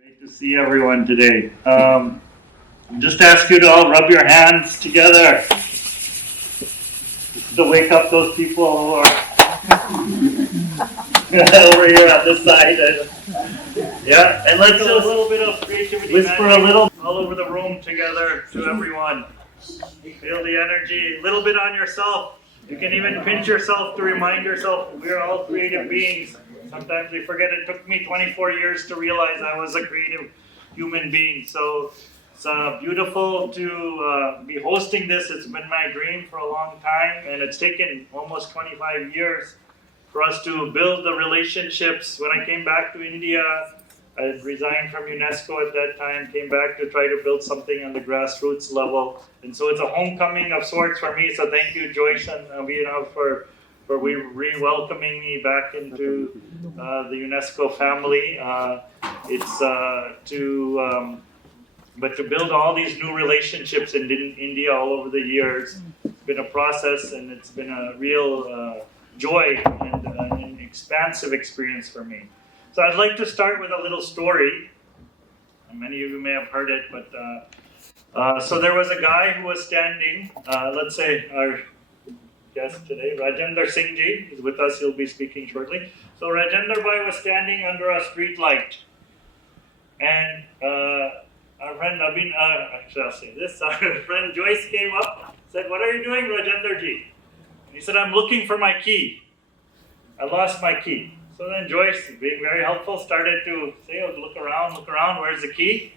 Great to see everyone today. Just ask you to all rub your hands together to wake up those people who are over here on this side. Yeah, and let's do a little bit of creativity. Whisper a little all over the room together to everyone. Feel the energy. A little bit on yourself. You can even pinch yourself to remind yourself we're all creative beings. Sometimes we forget it took me 24 years to realize I was a creative human being. So it's beautiful to be hosting this. It's been my dream for a long time, and it's taken almost 25 years for us to build the relationships. When I came back to India, I had resigned from UNESCO at that time, came back to try to build something on the grassroots level. And so it's a homecoming of sorts for me. So thank you, Joyce and Abhinav, for re-welcoming me back into the UNESCO family. But to build all these new relationships in India all over the years, it's been a process, and it's been a real joy and an expansive experience for me. So I'd like to start with a little story. Many of you may have heard it, but so there was a guy who was standing, let's say our guest today, Rajendra Singh Ji, is with us. He'll be speaking shortly. So Rajendra Bhai was standing under a street light, and our friend I'll say this, our friend Joyce came up, said, "What are you doing, Rajendra Ji?" And he said, "I'm looking for my key. I lost my key." So then Joyce, being very helpful, started to say, "Oh, look around, where's the key?"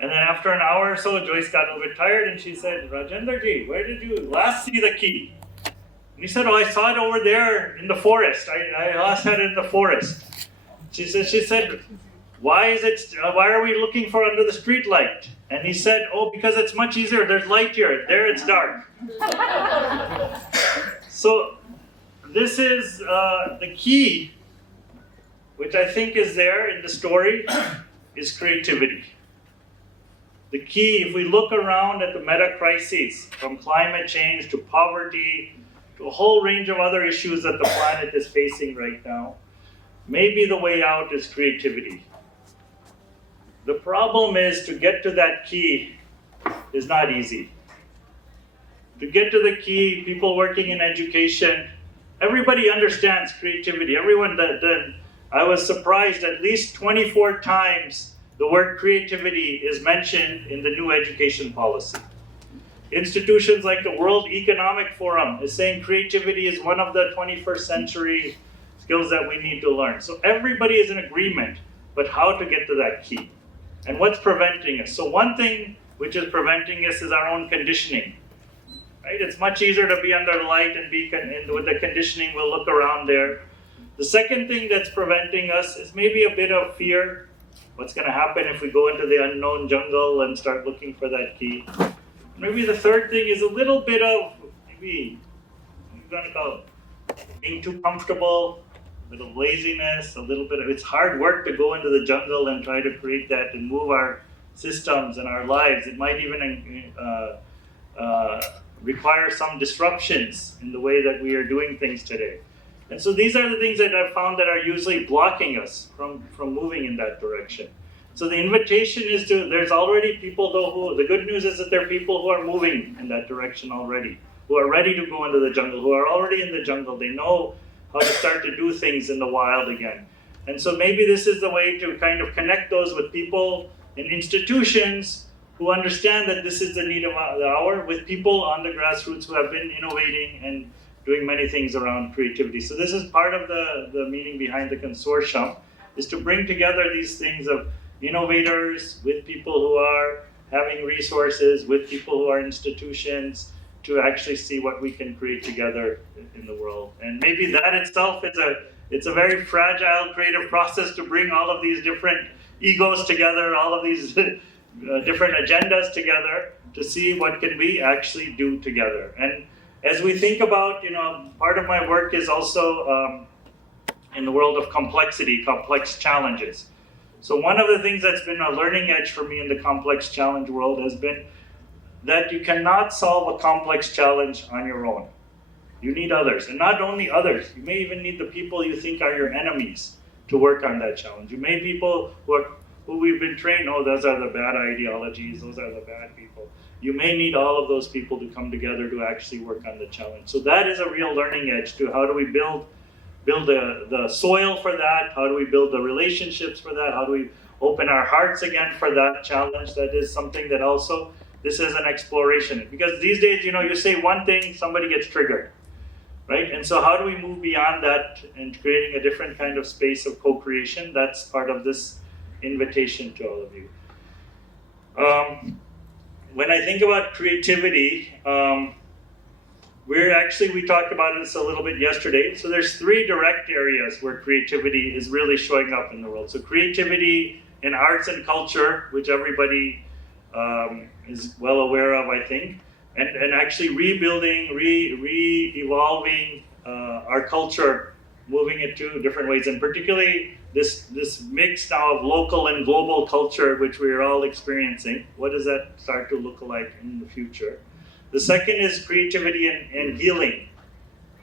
And then after an hour or so, Joyce got a little bit tired, and she said, "Rajendra Ji, where did you last see the key?" And he said, "Oh, I saw it over there in the forest. I last had it in the forest." She said, why are we looking for under the street light? And he said, "Oh, because it's much easier. There's light here. There it's dark." So this is the key, which I think is there in the story, is creativity. The key, if we look around at the meta crises, from climate change to poverty, to a whole range of other issues that the planet is facing right now, maybe the way out is creativity. The problem is, to get to that key is not easy. To get to the key, people working in education, everybody understands creativity. Everyone I was surprised at least 24 times the word creativity is mentioned in the new education policy. Institutions like the World Economic Forum is saying creativity is one of the 21st century skills that we need to learn. So everybody is in agreement, but how to get to that key? And what's preventing us? So one thing which is preventing us is our own conditioning. Right? It's much easier to be under the light and with the conditioning, we'll look around there. The second thing that's preventing us is maybe a bit of fear. What's going to happen if we go into the unknown jungle and start looking for that key? Maybe the third thing is a little bit of, maybe, I'm going to call it being too comfortable, a little laziness, a little bit of, it's hard work to go into the jungle and try to create that and move our systems and our lives. It might even require some disruptions in the way that we are doing things today. And so these are the things that I've found that are usually blocking us from moving in that direction. So the invitation is there's already people though the good news is that there are people who are moving in that direction already, who are ready to go into the jungle, who are already in the jungle. They know how to start to do things in the wild again. And so maybe this is the way to kind of connect those with people and institutions who understand that this is the need of the hour, with people on the grassroots who have been innovating and doing many things around creativity. So this is part of the meaning behind the consortium, is to bring together these things of innovators with people who are having resources, with people who are institutions, to actually see what we can create together in the world. And maybe that itself it's a very fragile creative process to bring all of these different egos together, all of these different agendas together to see what can we actually do together. And as we think about, part of my work is also in the world of complexity, complex challenges. So one of the things that's been a learning edge for me in the complex challenge world has been that you cannot solve a complex challenge on your own. You need others, and not only others, you may even need the people you think are your enemies to work on that challenge. You may people who who we've been trained, oh, those are the bad ideologies, those are the bad people. You may need all of those people to come together to actually work on the challenge. So that is a real learning edge to how do we build the soil for that, how do we build the relationships for that, how do we open our hearts again for that challenge. That is something that also, this is an exploration. Because these days, you say one thing, somebody gets triggered. Right? And so how do we move beyond that and creating a different kind of space of co-creation? That's part of this invitation to all of you. When I think about creativity, we talked about this a little bit yesterday. So there's 3 direct areas where creativity is really showing up in the world. So creativity in arts and culture, which everybody is well aware of, I think. And actually rebuilding, re-evolving our culture, moving it to different ways, and particularly this mix now of local and global culture, which we are all experiencing. What does that start to look like in the future? The second is creativity and healing,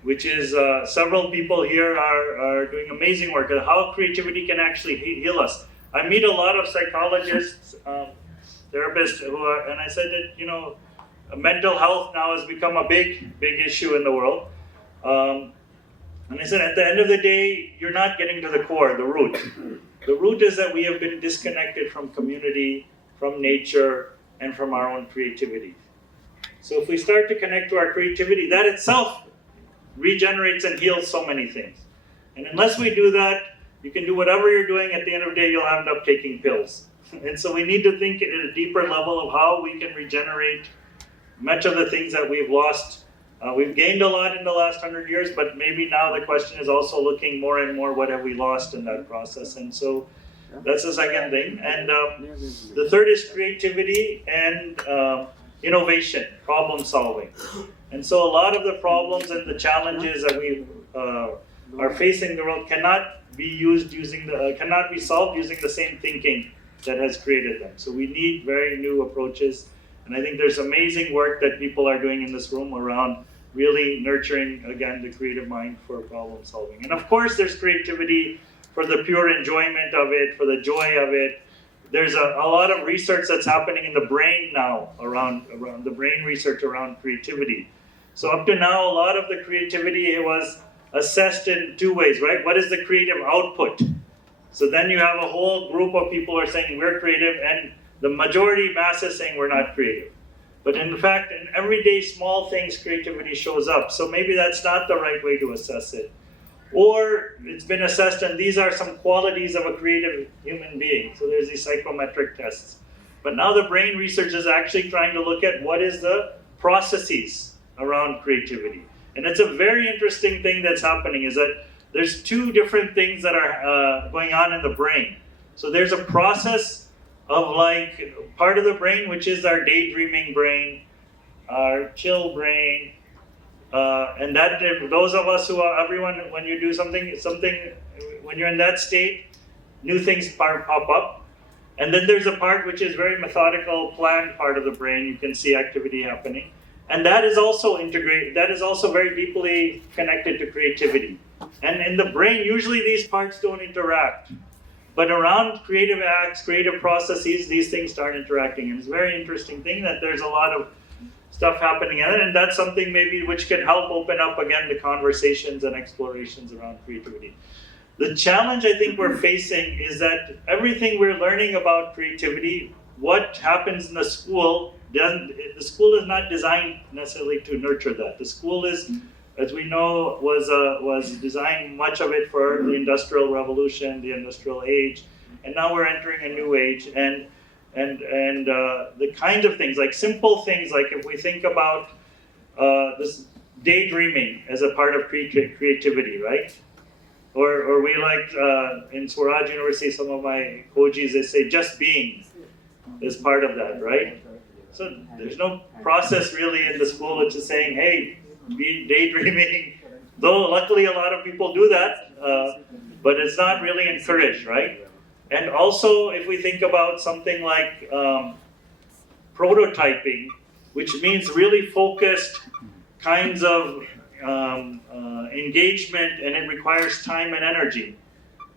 which is several people here are doing amazing work on how creativity can actually heal us. I meet a lot of psychologists, therapists, and I said that, mental health now has become a big issue in the world. And I said, at the end of the day, you're not getting to the core, the root. The root is that we have been disconnected from community, from nature, and from our own creativity. So if we start to connect to our creativity, that itself regenerates and heals so many things. And unless we do that, you can do whatever you're doing, at the end of the day, you'll end up taking pills. And so we need to think at a deeper level of how we can regenerate much of the things that we've lost. We've gained a lot in the last 100 years, but maybe now the question is also looking more and more, what have we lost in that process? And so that's the second thing. And the third is creativity and innovation, problem solving. And so a lot of the problems and the challenges that we are facing in the world cannot be solved using the same thinking that has created them. So we need very new approaches. And I think there's amazing work that people are doing in this room around really nurturing, again, the creative mind for problem solving. And of course, there's creativity for the pure enjoyment of it, for the joy of it. There's a lot of research that's happening in the brain now around the brain research around creativity. So up to now, a lot of the creativity was assessed in 2 ways, right? What is the creative output? So then you have a whole group of people who are saying we're creative, and the majority mass is saying we're not creative. But in fact, in everyday small things, creativity shows up. So maybe that's not the right way to assess it. Or it's been assessed, and these are some qualities of a creative human being. So there's these psychometric tests. But now the brain research is actually trying to look at what is the processes around creativity. And it's a very interesting thing that's happening, is that there's 2 different things that are going on in the brain. So there's a process of like part of the brain, which is our daydreaming brain, our chill brain, and that those of us who are everyone, when you do something, when you're in that state, new things pop up. And then there's a part which is very methodical, planned part of the brain. You can see activity happening. And that is also integrated, that is also very deeply connected to creativity. And in the brain, usually these parts don't interact. But around creative acts, creative processes, these things start interacting. And it's a very interesting thing that there's a lot of stuff happening in it. And that's something maybe which can help open up again the conversations and explorations around creativity. The challenge I think we're facing is that everything we're learning about creativity, what happens in the school is not designed necessarily to nurture that. The school is, as we know, was designed, much of it, for the Industrial Revolution, the Industrial Age, and now we're entering a new age. And the kinds of things, like simple things, like if we think about this daydreaming as a part of creativity, right? Or we like in Swaraj University, some of my Kojis, they say just being is part of that, right? So there's no process really in the school which is saying, hey, be daydreaming, though luckily a lot of people do that, but it's not really encouraged, right? And also if we think about something like prototyping, which means really focused kinds of engagement, and it requires time and energy.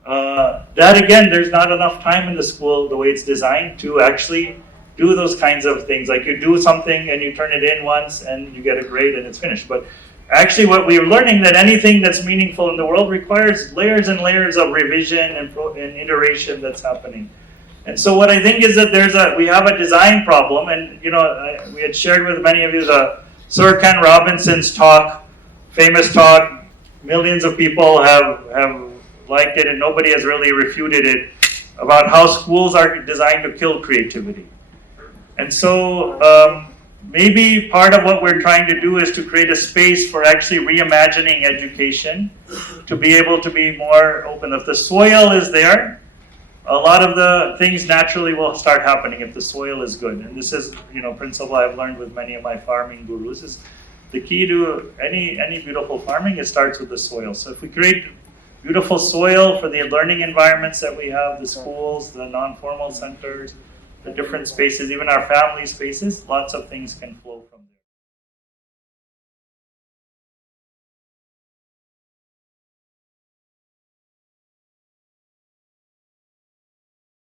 That again, there's not enough time in the school, the way it's designed, to actually do those kinds of things. Like you do something and you turn it in once and you get a grade and it's finished. But actually what we're learning, that anything that's meaningful in the world requires layers and layers of revision and iteration that's happening. And so what I think is that we have a design problem, and we had shared with many of you the Sir Ken Robinson's talk, famous talk. Millions of people have liked it, and nobody has really refuted it, about how schools are designed to kill creativity. And so maybe part of what we're trying to do is to create a space for actually reimagining education, to be able to be more open. If the soil is there, a lot of the things naturally will start happening if the soil is good. And this is, principle I've learned with many of my farming gurus, is the key to any beautiful farming, it starts with the soil. So if we create beautiful soil for the learning environments that we have, the schools, the non-formal centers, the different spaces, even our family spaces, lots of things can flow from there.